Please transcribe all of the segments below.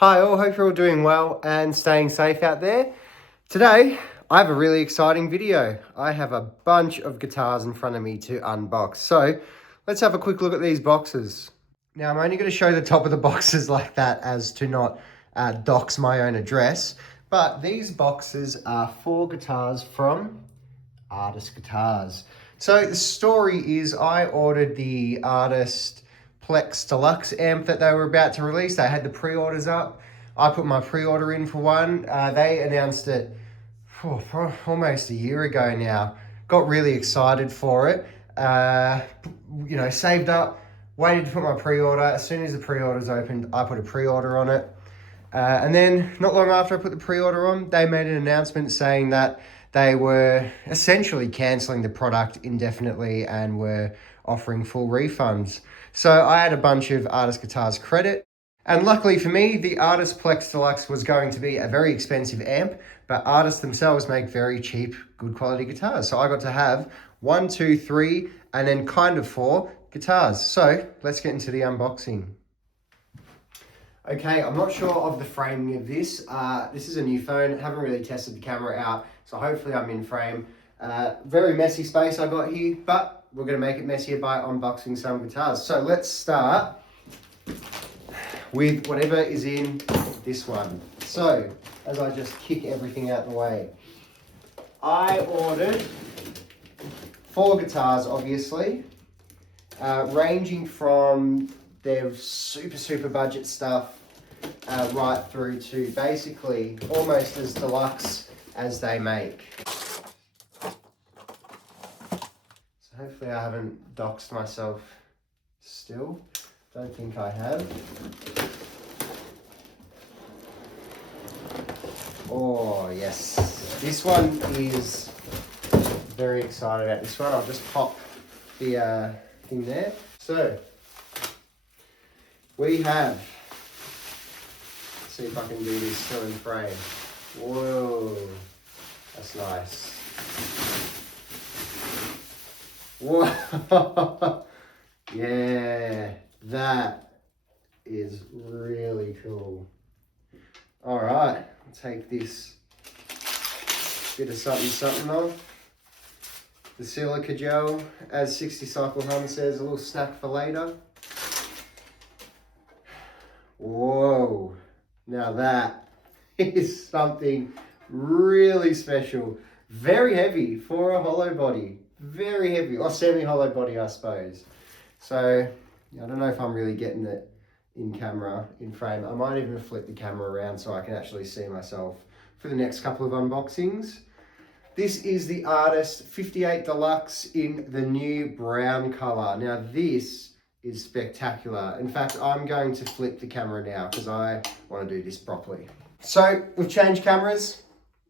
Hi all, hope you're all doing well and staying safe out there. Today, I have a really exciting video. I have a bunch of guitars in front of me to unbox. So, let's have a quick look at these boxes. Now, I'm only going to show the top of the boxes like that as to not dox my own address. But these boxes are 4 guitars from Artist Guitars. So, the story is I ordered the Artist Plex Deluxe amp that they were about to release. They had the pre-orders up. I put my pre-order in for one. They announced it for almost a year ago now. Got really excited for it. Saved up, waited to put my pre-order. As soon as the pre-orders opened, I put a pre-order on it. And then not long after I put the pre-order on, they made an announcement saying that they were essentially cancelling the product indefinitely and were offering full refunds. So I had a bunch of Artist Guitars credit. And luckily for me, the Artist Plex Deluxe was going to be a very expensive amp, but artists themselves make very cheap, good quality guitars. So I got to have 1, 2, 3, and then kind of 4 guitars. So let's get into the unboxing. Okay, I'm not sure of the framing of this. This is a new phone. Haven't really tested the camera out, so hopefully I'm in frame. Very messy space I got here, but we're going to make it messier by unboxing some guitars. So let's start with whatever is in this one. So, as I just kick everything out of the way, I ordered 4 guitars, obviously, ranging from their super budget stuff right through to basically almost as deluxe as they make. So hopefully I haven't doxed myself still. Don't think I have. Oh yes, this one is very excited about this one. I'll just pop the thing there. So we have, let's see if I can do this still in frame. Whoa, that's nice. Whoa, yeah, that is really cool. All right, I'll take this bit of something off. The silica gel, as 60 Cycle Hum says, a little snack for later. Whoa, now that is something really special. Very heavy for a hollow body. Very heavy, or semi-hollow body, I suppose. So, I don't know if I'm really getting it in camera, in frame. I might even flip the camera around so I can actually see myself for the next couple of unboxings. This is the Artist 58 Deluxe in the new brown color. Now this is spectacular. In fact, I'm going to flip the camera now because I want to do this properly. So we've changed cameras.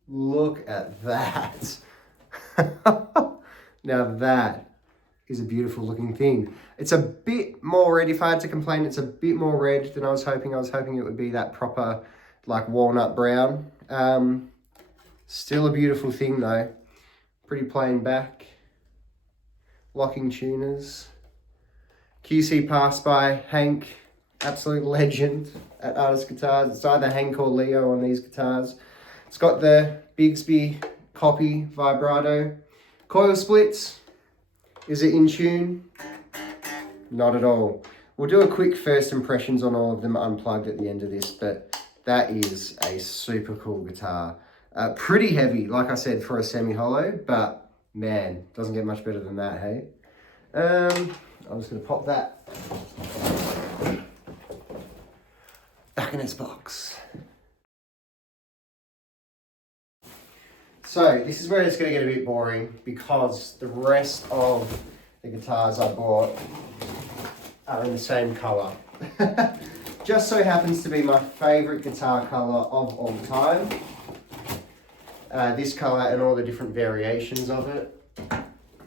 Look at that. Now that is a beautiful looking thing. It's a bit more red. If I had to complain, it's a bit more red than I was hoping. I was hoping it would be that proper like walnut brown. Still a beautiful thing though. Pretty plain back. Locking tuners. QC passed by Hank, absolute legend at Artist Guitars. It's either Hank or Leo on these guitars. It's got the Bigsby copy vibrato. Coil splits. Is it in tune? Not at all. We'll do a quick first impressions on all of them unplugged at the end of this, but that is a super cool guitar. Pretty heavy, like I said, for a semi-hollow, but man, doesn't get much better than that, hey? I'm just going to pop that back in its box. So this is where it's going to get a bit boring because the rest of the guitars I bought are in the same colour. Just so happens to be my favourite guitar colour of all time. This colour and all the different variations of it.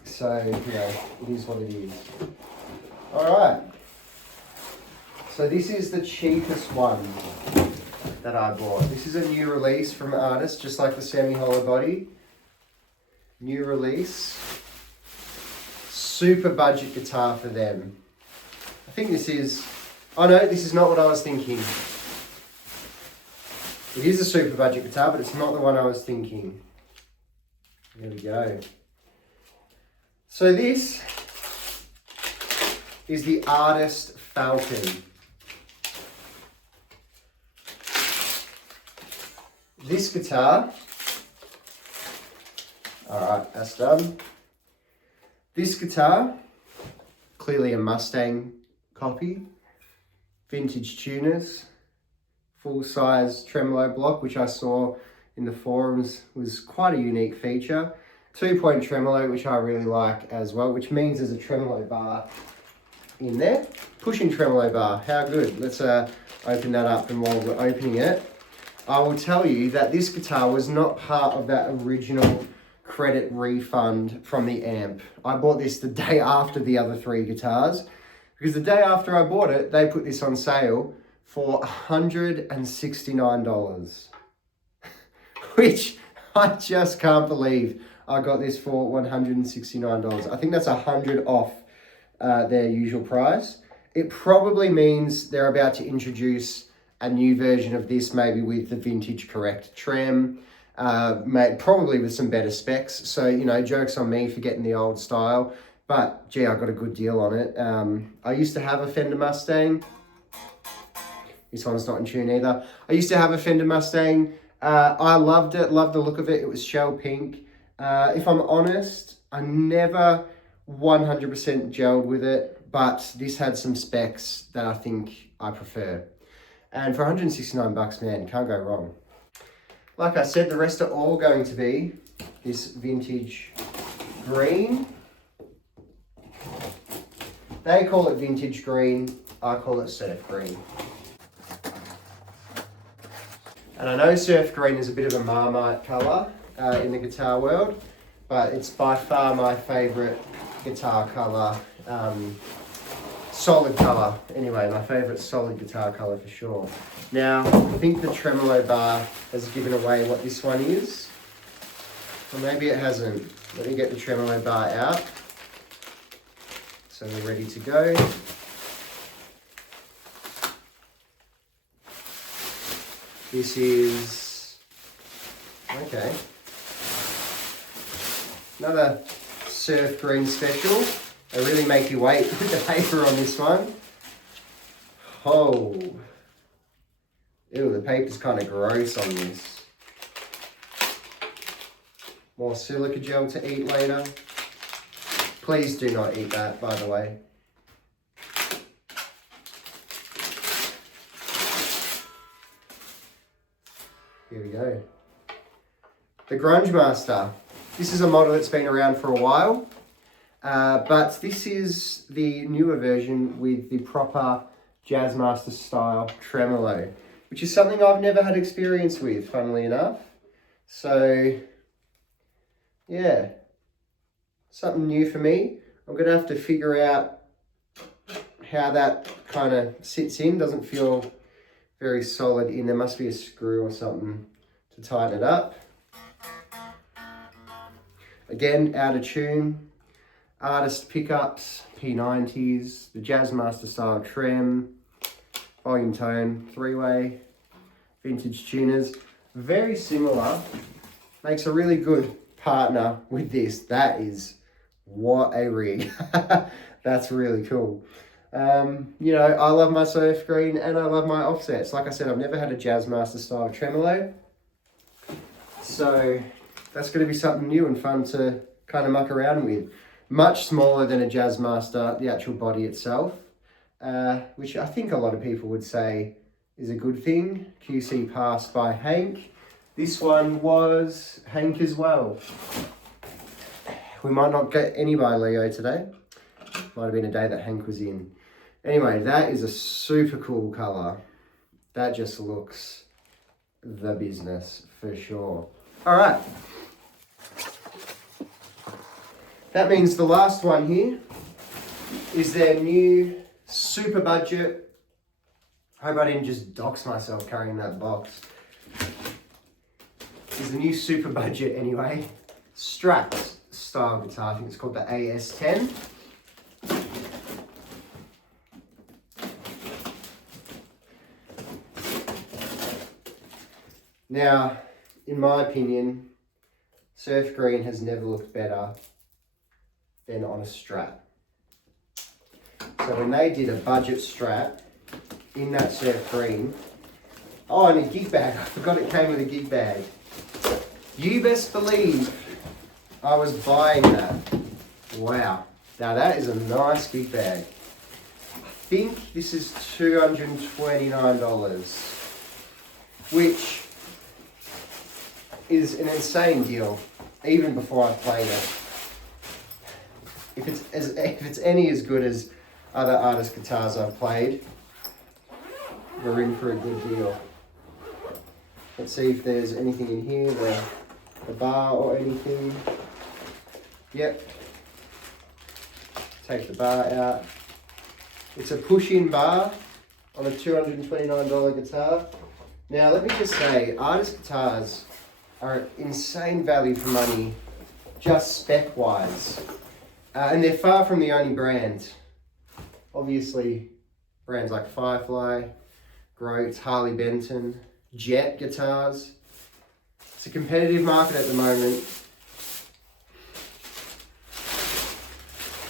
So, it is what it is. Alright. So this is the cheapest one that I bought. This is a new release from Artist, just like the semi-hollow body. New release. Super budget guitar for them. I think this is... Oh no, this is not what I was thinking. It is a super budget guitar, but it's not the one I was thinking. There we go. So this is the Artist Falcon. This guitar, all right, that's done. This guitar, clearly a Mustang copy, vintage tuners, full-size tremolo block, which I saw in the forums was quite a unique feature. 2-point tremolo, which I really like as well, which means there's a tremolo bar in there. Pushing tremolo bar, how good. Let's open that up, and while we're opening it, I will tell you that this guitar was not part of that original credit refund from the amp. I bought this the day after the other 3 guitars, because the day after I bought it, they put this on sale for $169, which I just can't believe I got this for $169. I think that's 100 off their usual price. It probably means they're about to introduce a new version of this, maybe with the vintage correct trem, probably with some better specs. So, you know, joke's on me for getting the old style, but gee, I got a good deal on it. I used to have a Fender Mustang. This one's not in tune either. I used to have a Fender Mustang. I loved it, loved the look of it. It was shell pink. If I'm honest, I never 100% gelled with it, but this had some specs that I think I prefer. And for 169 bucks, man, can't go wrong. Like I said, the rest are all going to be this vintage green. They call it vintage green. I call it surf green. And I know surf green is a bit of a Marmite colour in the guitar world, but it's by far my favourite guitar colour. Solid colour, anyway, my favourite solid guitar colour for sure. Now, I think the tremolo bar has given away what this one is. Or maybe it hasn't. Let me get the tremolo bar out. So we're ready to go. This is, okay, another surf green special. They really make you wait with the paper on this one. Oh, ew, the paper's kind of gross on this. More silica gel to eat later. Please do not eat that, by the way. Here we go. The Grungemaster. This is a model that's been around for a while, but this is the newer version with the proper Jazzmaster style tremolo, which is something I've never had experience with, funnily enough. So, yeah, something new for me. I'm going to have to figure out how that kind of sits in. Doesn't feel very solid in. There must be a screw or something to tighten it up. Again, out of tune. Artist pickups, P90s, the Jazzmaster style trem, volume tone, 3-way, vintage tuners. Very similar. Makes a really good partner with this. That is, what a rig. That's really cool. You know, I love my surf green and I love my offsets. Like I said, I've never had a Jazzmaster style tremolo. So that's going to be something new and fun to kind of muck around with. Much smaller than a Jazzmaster, the actual body itself, which I think a lot of people would say is a good thing. QC passed by Hank. This one was Hank as well. We might not get any by Leo today. Might have been a day that Hank was in. Anyway, that is a super cool colour. That just looks the business for sure. All right. That means the last one here is their new super budget. I hope I didn't just dox myself carrying that box. Is the new super budget anyway. Strat-style guitar. I think it's called the AS10. Now, in my opinion, surf green has never looked better than on a Strat. So when they did a budget Strat in that surf green, oh, and a gig bag, I forgot it came with a gig bag. You best believe I was buying that. Wow, now that is a nice gig bag. I think this is $229, which is an insane deal, even before I played it. If it's any as good as other artist guitars I've played, we're in for a good deal. Let's see if there's anything in here, the bar or anything. Yep. Take the bar out. It's a push-in bar on a $229 guitar. Now, let me just say, artist guitars are insane value for money, just spec-wise. And they're far from the only brand. Obviously, brands like Firefly, Groats, Harley Benton, Jet guitars. It's a competitive market at the moment.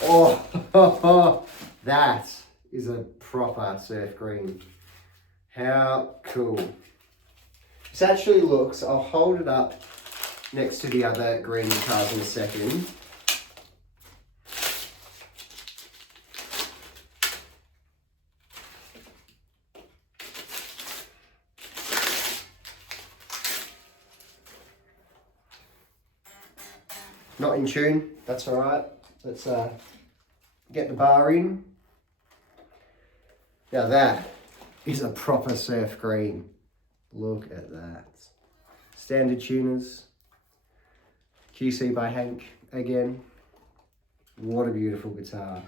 Oh, that is a proper surf green. How cool. This actually looks, I'll hold it up next to the other green guitars in a second. Not in tune, that's all right. Let's get the bar in. Now that is a proper surf green. Look at that. Standard tuners. QC by Hank again. What a beautiful guitar.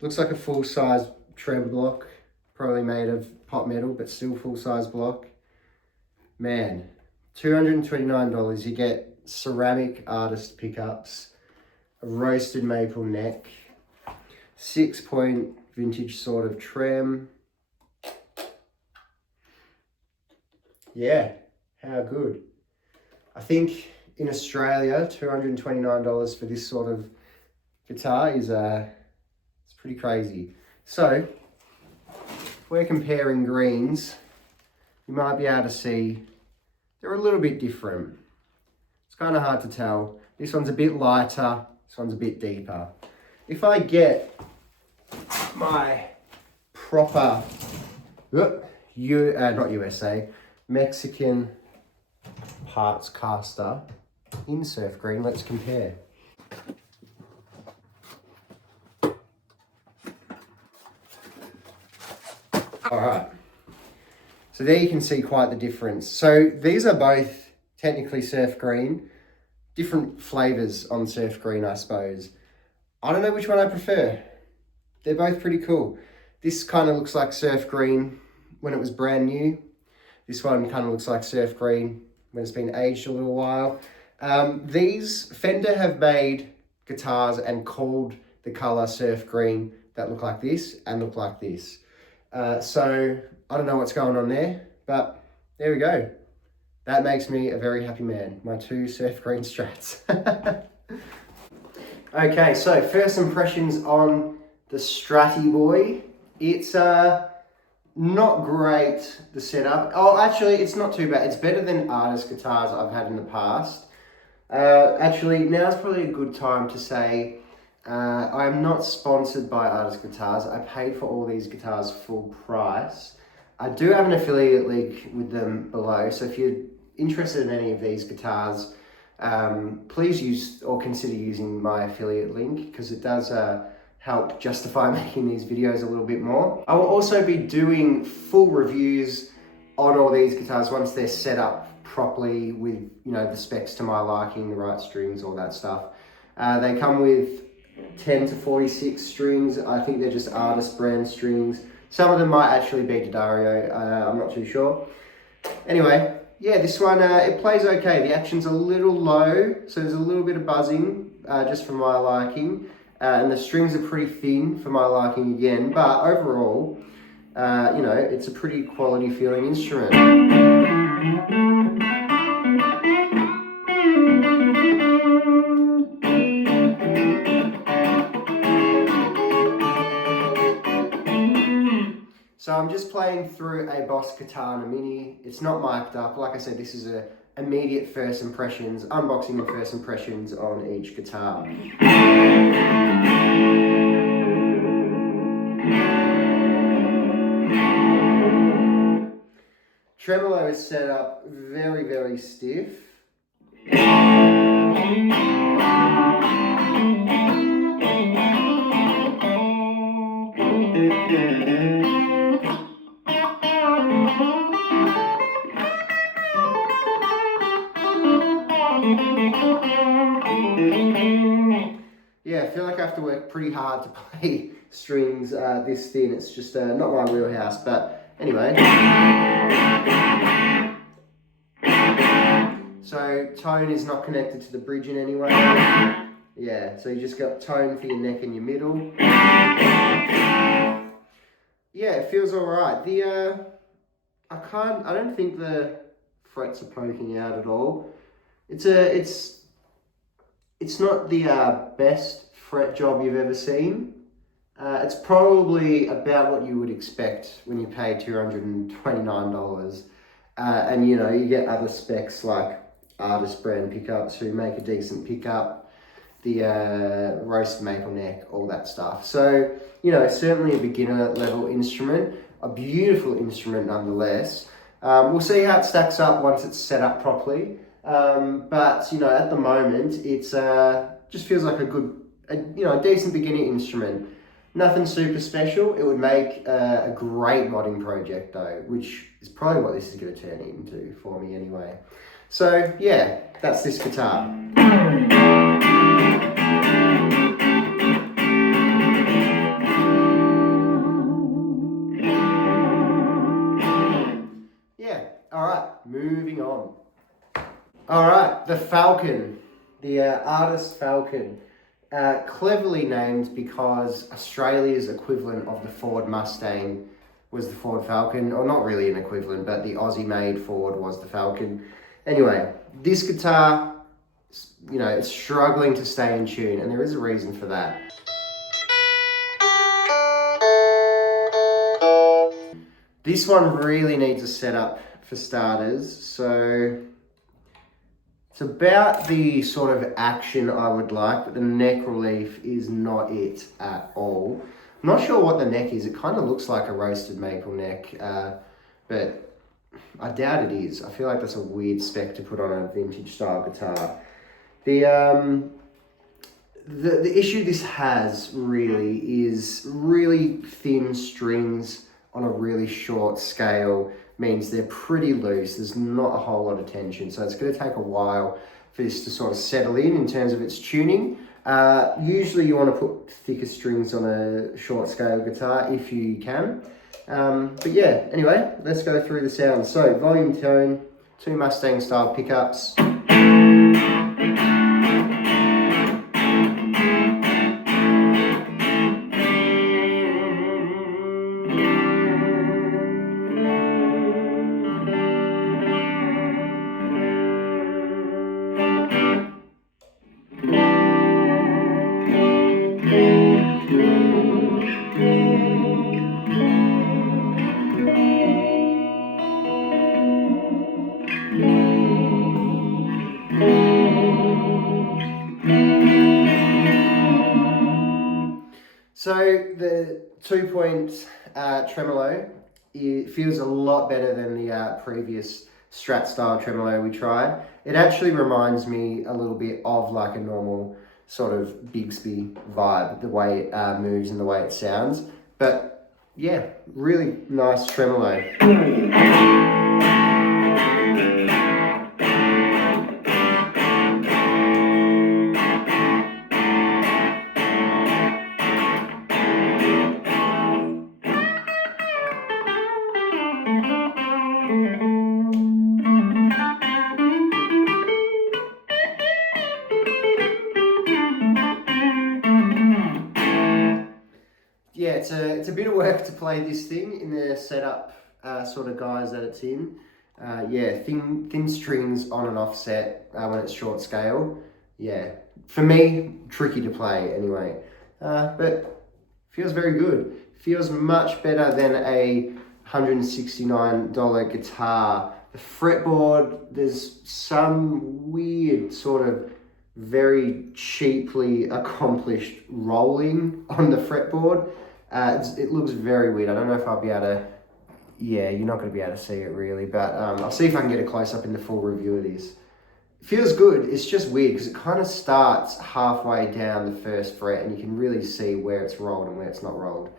Looks like a full-size trem block. Probably made of pot metal, but still full-size block. Man, $229. You get ceramic artist pickups, a roasted maple neck, 6-point vintage sort of trem. Yeah, how good. I think in Australia, $229 for this sort of guitar is it's pretty crazy. So, if we're comparing greens, you might be able to see they're a little bit different. It's kind of hard to tell. This one's a bit lighter, this one's a bit deeper. If I get my proper, not USA, Mexican parts caster in surf green, let's compare. All right, so there you can see quite the difference. So these are both technically surf green, different flavors on surf green, I suppose. I don't know which one I prefer. They're both pretty cool. This kind of looks like surf green when it was brand new. This one kind of looks like surf green when it's been aged a little while. These Fender have made guitars and called the color surf green that look like this and look like this. So I don't know what's going on there, but there we go. That makes me a very happy man. My two surf green Strats. Okay, so first impressions on the Stratty boy. It's not great, the setup. Oh, actually, it's not too bad. It's better than artist guitars I've had in the past. Actually, now's probably a good time to say I am not sponsored by Artist Guitars. I paid for all these guitars full price. I do have an affiliate link with them below, so if you're interested in any of these guitars, please use or consider using my affiliate link, because it does help justify making these videos a little bit more. I will also be doing full reviews on all these guitars once they're set up properly with, you know, the specs to my liking, the right strings, all that stuff. They come with 10 to 46 strings. I think they're just artist brand strings. Some of them might actually be D'Addario, I'm not too sure. Anyway, yeah, this one, it plays okay. The action's a little low, so there's a little bit of buzzing, just for my liking. And the strings are pretty thin for my liking again, but overall, you know, it's a pretty quality feeling instrument. playing through a Boss Katana Mini. It's not mic'd up. Like I said, this is a immediate first impressions, unboxing and first impressions on each guitar. Tremolo is set up very, very stiff. Yeah, I feel like I have to work pretty hard to play strings this thin. It's just not my wheelhouse, but anyway. So tone is not connected to the bridge in any way. Yeah, so you just got tone for your neck and your middle. Yeah, it feels all right. I don't think the frets are poking out at all. It's not the best fret job you've ever seen. It's probably about what you would expect when you pay $229. And you know, you get other specs like Artist brand pickups who make a decent pickup, the roasted maple neck, all that stuff. So, you know, certainly a beginner level instrument, a beautiful instrument nonetheless. We'll see how it stacks up once it's set up properly. But, you know, at the moment, it's just feels like a decent beginner instrument. Nothing super special. It would make a great modding project though, which is probably what this is going to turn into for me anyway. So yeah, that's this guitar. Yeah, all right, moving on. All right, the Falcon, the Artist Falcon. Cleverly named because Australia's equivalent of the Ford Mustang was the Ford Falcon, or not really an equivalent, but the Aussie-made Ford was the Falcon. Anyway, this guitar, you know, it's struggling to stay in tune, and there is a reason for that. This one really needs a setup for starters, so it's about the sort of action I would like, but the neck relief is not it at all. I'm not sure what the neck is. It kind of looks like a roasted maple neck, but I doubt it is. I feel like that's a weird spec to put on a vintage style guitar. The issue this has really is really thin strings on a really short scale. Means they're pretty loose. There's not a whole lot of tension, so it's going to take a while for this to sort of settle in terms of its tuning. Usually you want to put thicker strings on a short scale guitar if you can. But yeah, anyway, let's go through the sounds. So volume, tone, 2 Mustang style pickups. So the 2-point tremolo, it feels a lot better than the previous strat-style tremolo we tried. It actually reminds me a little bit of like a normal sort of Bigsby vibe, the way it moves and the way it sounds. But yeah, really nice tremolo. Yeah, it's a bit of work to play this thing in the setup sort of guise that it's in. Yeah, thin strings on and offset when it's short scale. Yeah, for me, tricky to play anyway. But feels very good. Feels much better than a $169 guitar. The fretboard, there's some weird sort of very cheaply accomplished rolling on the fretboard. It looks very weird. I don't know if I'll be able to, yeah, you're not going to be able to see it really, but I'll see if I can get a close up in the full review of this. It feels good, it's just weird because it kind of starts halfway down the first fret and you can really see where it's rolled and where it's not rolled.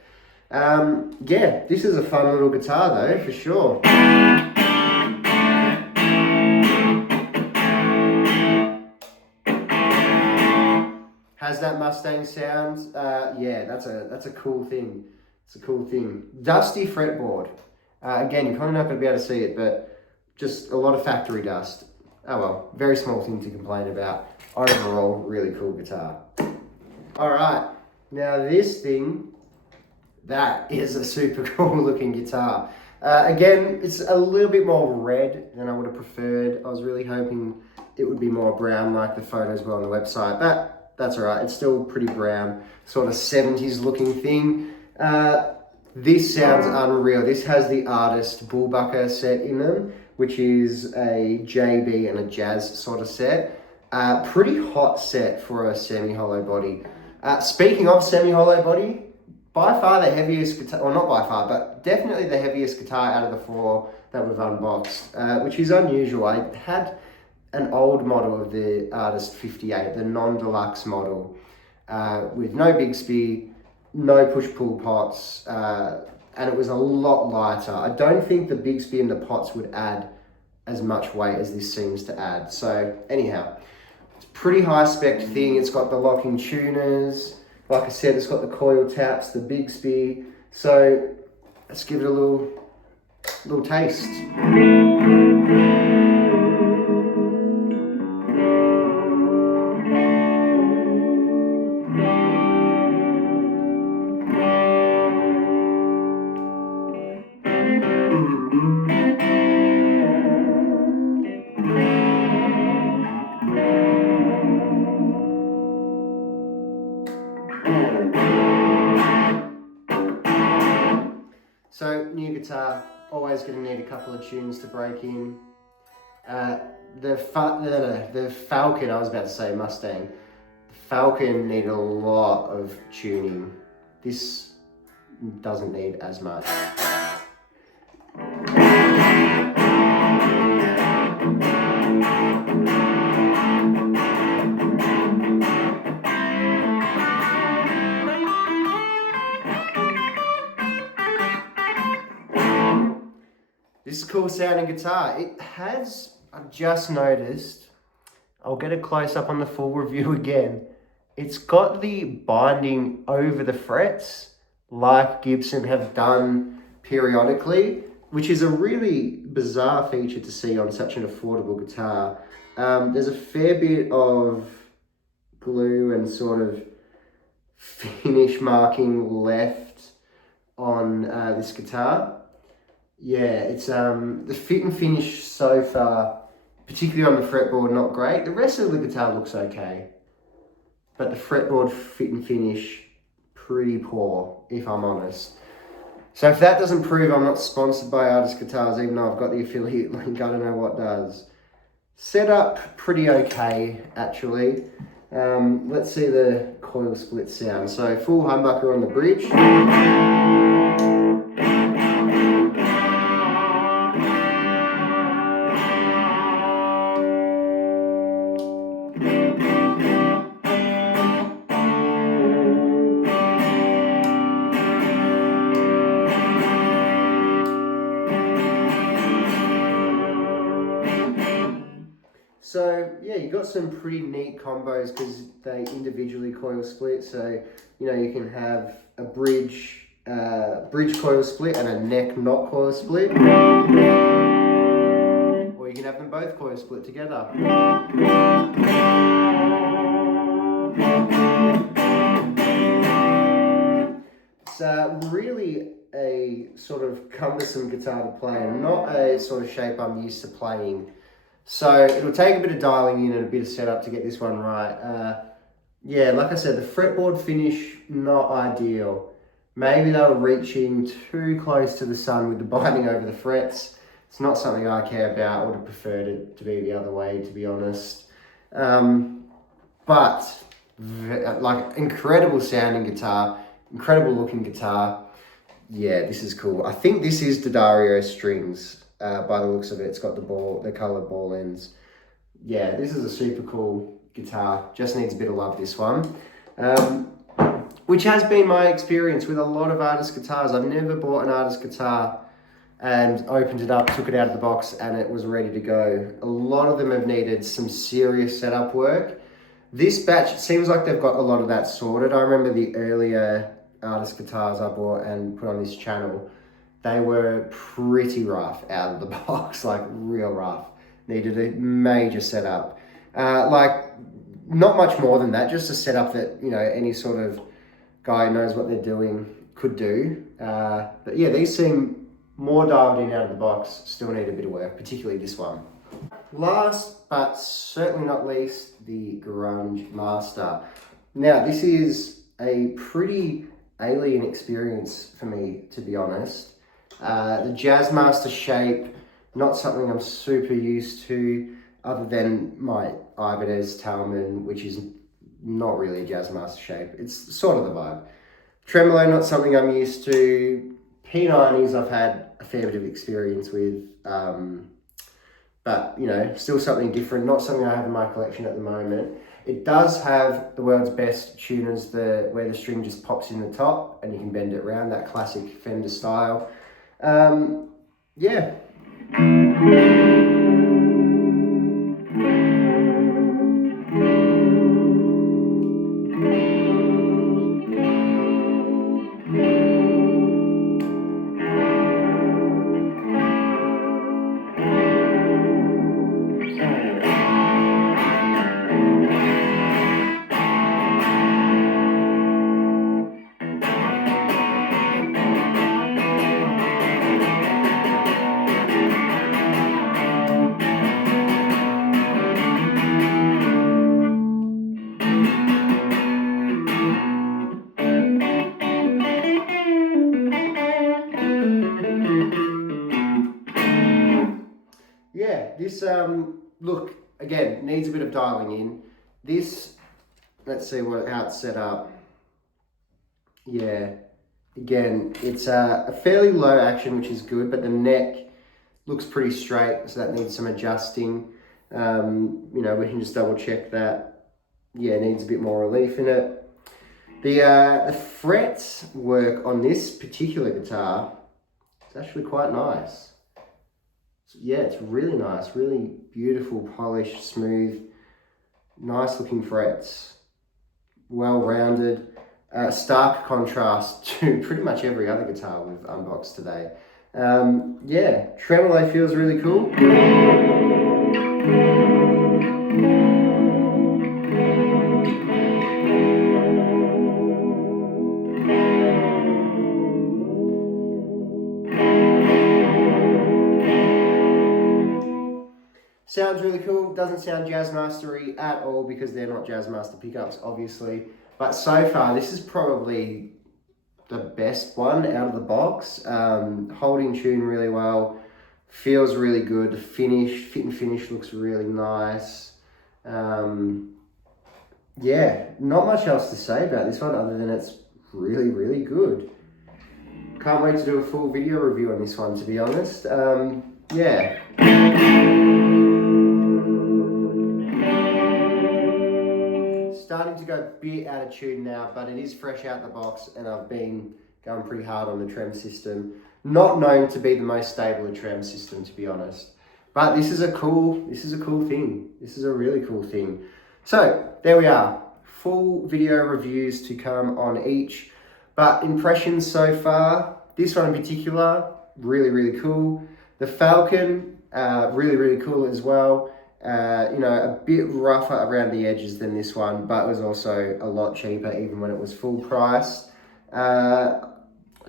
Yeah, this is a fun little guitar though, for sure. Has that Mustang sound? Yeah, that's a cool thing. It's a cool thing. Dusty fretboard. Again, you're probably not going to be able to see it, but just a lot of factory dust. Oh well, very small thing to complain about. Overall, really cool guitar. All right, now this thing, that is a super cool looking guitar. Again, it's a little bit more red than I would have preferred. I was really hoping it would be more brown like the photos were on the website, but that's all right. It's still pretty brown, sort of 70s looking thing. This sounds unreal. This has the Artist Bullbucker set in them, which is a JB and a Jazz sort of set. Pretty hot set for a semi-hollow body. Speaking of semi-hollow body, by far the heaviest guitar, or not by far, but definitely the heaviest guitar out of the four that we've unboxed, which is unusual. I had an old model of the Artist 58, the non-deluxe model, with no Bigsby, no push-pull pots, and it was a lot lighter. I don't think the Bigsby and the pots would add as much weight as this seems to add. So anyhow, it's a pretty high spec thing. It's got the locking tuners. Like I said, it's got the coil taps, the Bigsby. So let's give it a little taste. So, new guitar, always going to need a couple of tunes to break in. The Falcon, I was about to say Mustang. The Falcon needed a lot of tuning. This doesn't need as much. This is a cool sounding guitar. It has, I've just noticed, I'll get a close up on the full review again. It's got the binding over the frets like Gibson have done periodically, which is a really bizarre feature to see on such an affordable guitar. There's a fair bit of glue and sort of finish marking left on this guitar. Yeah, it's the fit and finish so far, particularly on the fretboard, not great. The rest of the guitar looks okay, but the fretboard fit and finish, pretty poor, if I'm honest. So if that doesn't prove I'm not sponsored by Artist Guitars, even though I've got the affiliate link, I don't know what does. Setup, pretty okay, actually. Let's see the coil split sound. So full humbucker on the bridge. So yeah, you got some pretty neat combos because they individually coil split. So you know you can have a bridge coil split and a neck not coil split, or you can have them both coil split together. It's really a sort of cumbersome guitar to play and not a sort of shape I'm used to playing. So it'll take a bit of dialing in and a bit of setup to get this one right. Yeah, like I said, the fretboard finish, not ideal. Maybe they were reaching too close to the sun with the binding over the frets. It's not something I care about. I would have preferred it to be the other way, to be honest. But like incredible sounding guitar, incredible looking guitar. Yeah, this is cool. I think this is D'Addario strings by the looks of it. It's got the colored ball ends. Yeah, this is a super cool guitar. Just needs a bit of love, this one. Which has been my experience with a lot of artist guitars. I've never bought an artist guitar and opened it up, took it out of the box, and it was ready to go. A lot of them have needed some serious setup work. This batch, it seems like they've got a lot of that sorted. I remember the earlier artist guitars I bought and put on this channel, they were pretty rough out of the box, like real rough. Needed a major setup. Like, not much more than that, just a setup that, you know, any sort of guy who knows what they're doing could do. But yeah, these seem more dialed in out of the box, still need a bit of work, particularly this one. Last but certainly not least, the Grungemaster. Now, this is a pretty alien experience for me, to be honest. The Jazzmaster shape, not something I'm super used to, other than my Ibanez Talman, which is not really a Jazzmaster shape. It's sort of the vibe. Tremolo, not something I'm used to. P90s, I've had a fair bit of experience with, but you know, still something different. Not something I have in my collection at the moment. It does have the world's best tuners, where the string just pops in the top and you can bend it around, that classic Fender style. Yeah. Yeah, this, look, again, needs a bit of dialing in. This, let's see how it's set up. Yeah, again, it's a fairly low action, which is good, but the neck looks pretty straight, so that needs some adjusting. You know, we can just double check that. Yeah, needs a bit more relief in it. The frets work on this particular guitar, it's actually quite nice. Yeah, it's really nice, really beautiful, polished, smooth, nice looking frets, well rounded, stark contrast to pretty much every other guitar we've unboxed today. Yeah, tremolo feels really cool. Sounds really cool, doesn't sound Jazzmastery at all because they're not Jazzmaster pickups, obviously. But so far, this is probably the best one out of the box. Holding tune really well, feels really good. The finish, fit and finish looks really nice. Yeah, not much else to say about this one other than it's really, really good. Can't wait to do a full video review on this one, to be honest. Yeah. Starting to go a bit out of tune now, but it is fresh out the box and I've been going pretty hard on the trem system. Not known to be the most stable trem system, to be honest. But this is a cool thing. This is a really cool thing. So there we are. Full video reviews to come on each. But impressions so far, this one in particular, really, really cool. The Falcon, really, really cool as well. You know, a bit rougher around the edges than this one, but it was also a lot cheaper even when it was full price. I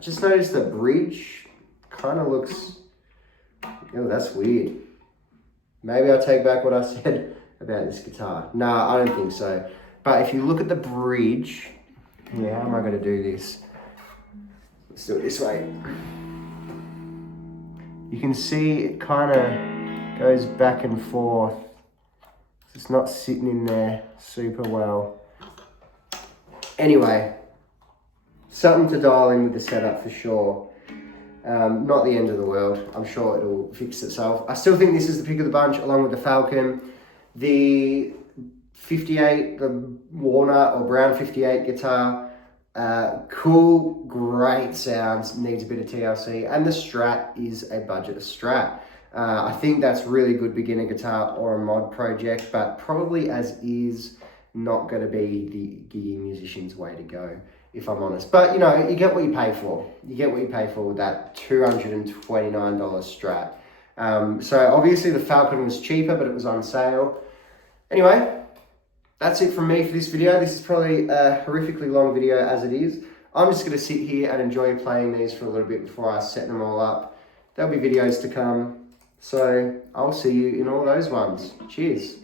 just noticed the bridge kind of looks, oh, that's weird. Maybe I'll take back what I said about this guitar. No, I don't think so. But if you look at the bridge, yeah, how am I going to do this? Let's do it this way. You can see it kind of goes back and forth. It's not sitting in there super well. Anyway, something to dial in with the setup for sure. Not the end of the world. I'm sure it'll fix itself. I still think this is the pick of the bunch along with the Falcon. The 58, the Walnut or Brown 58 guitar, cool, great sounds, needs a bit of TLC, and the Strat is a budget Strat. I think that's really good beginner guitar or a mod project, but probably as is not going to be the giggy musician's way to go, if I'm honest. But you know, you get what you pay for. You get what you pay for with that $229 Strat. So obviously the Falcon was cheaper, but it was on sale. Anyway, that's it from me for this video. This is probably a horrifically long video as it is. I'm just going to sit here and enjoy playing these for a little bit before I set them all up. There'll be videos to come. So I'll see you in all those ones. Cheers.